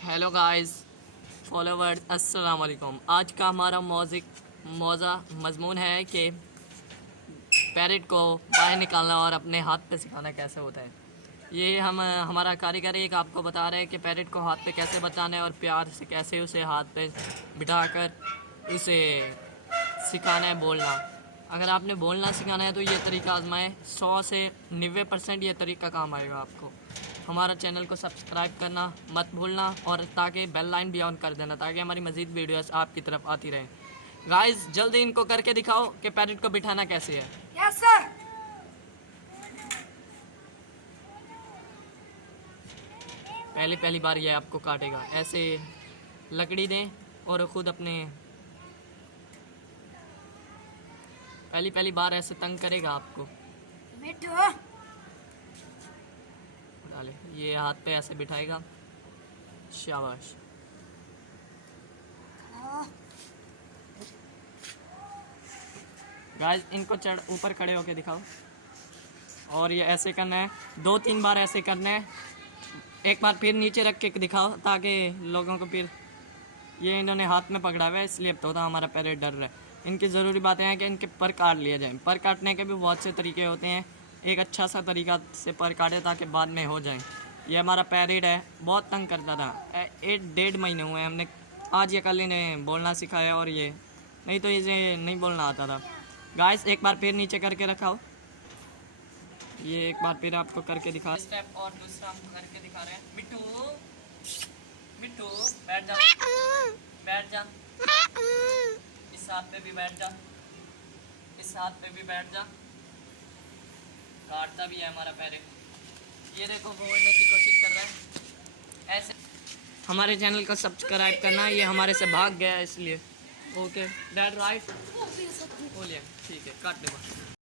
Hello guys followers, अस्सलाम वालेकुम। आज का हमारा मौज़ा मज़मून है कि पैरेट को बाहर निकालना और अपने हाथ पे सिखाना कैसे होता है। ये हमारा कारीगर एक आपको बता रहे हैं कि पैरेट को हाथ पे कैसे बचाना है और प्यार से कैसे उसे हाथ पे बिठाकर उसे सिखाना है बोलना। अगर आपने बोलना सिखाना है तो ये तरीका आजमाएं, 100 से 90% ये तरीका काम आएगा आपको। हमारा चैनल को सब्सक्राइब करना मत भूलना और ताकि बेल लाइन भी ऑन कर देना ताकि हमारी मज़ीद वीडियोस आपकी तरफ आती रहें। गाइस जल्दी इनको करके दिखाओ कि पैरेट को बिठाना कैसे है। Yes sir. पहली बार ये आपको काटेगा, ऐसे लकड़ी दें और ख़ुद अपने पहली बार ऐसे तंग करेगा आपको। मिठू डाले ये हाथ पे ऐसे बिठाएगा, शाबाश। गाइस इनको ऊपर खड़े होके दिखाओ और ये ऐसे करना है, 2-3 बार ऐसे करना है। एक बार फिर नीचे रख के दिखाओ ताकि लोगों को फिर ये इन्होंने हाथ में पकड़ा हुआ है इसलिए तो हमारा पैरेट डर रहा है। इनकी ज़रूरी बातें हैं कि इनके पर काट लिए जाएं। पर काटने के भी बहुत से तरीके होते हैं, एक अच्छा सा तरीका से पर काटे ताकि बाद में हो जाएं। ये हमारा पैरेट है, बहुत तंग करता था। 1-1.5 महीने हुए हमने आज या कल इन्हें बोलना सिखाया और ये नहीं तो इसे नहीं बोलना आता था। गाइस एक बार फिर नीचे करके रखाओ, ये एक बार फिर आपको करके दिखा स्टेप और दूसरा हम करके दिखा रहे हैं। मिट्टू मिट्टू बैठ जा, बैठ जा, इस हाथ पे भी बैठ जा, इस हाथ पे भी बैठ जा। काटता भी है हमारा पैरेट, ये देखो बोलने की कोशिश कर रहा है ऐसे। हमारे चैनल को सब्सक्राइब करना, ये हमारे से भाग गया है इसलिए। ओके डैड राइट बोलिए, ठीक है काट दे।